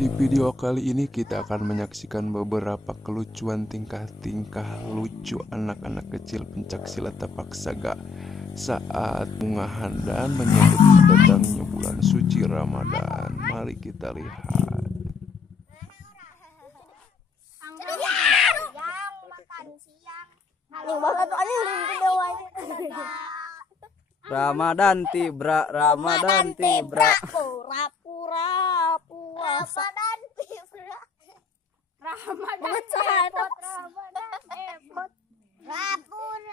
Di video kali ini kita akan menyaksikan beberapa kelucuan tingkah-tingkah lucu anak-anak kecil pencaksilat tapak saga saat unggahan dan menyambut datangnya bulan suci Ramadan. Mari kita lihat. Ramadan tibra, Ramadan tibra. Pura-pura puasa. Ramadan cepot.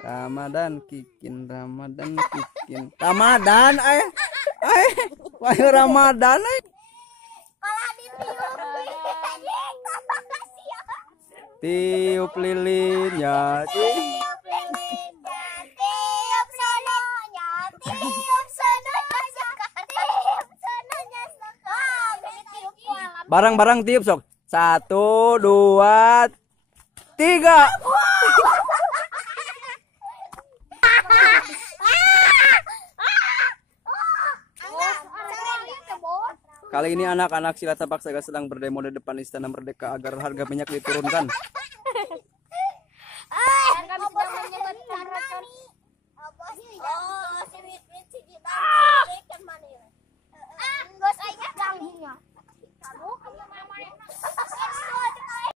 Ramadan kikin, Ramadan kikin. Ramadan wahyu Ramadan tiup lilinnya, barang-barang tiup sok. 1, 2, 3. Kali ini anak-anak silat tapak saga sedang berdemo di depan Istana Merdeka agar harga minyak diturunkan. Kami sedang menyebut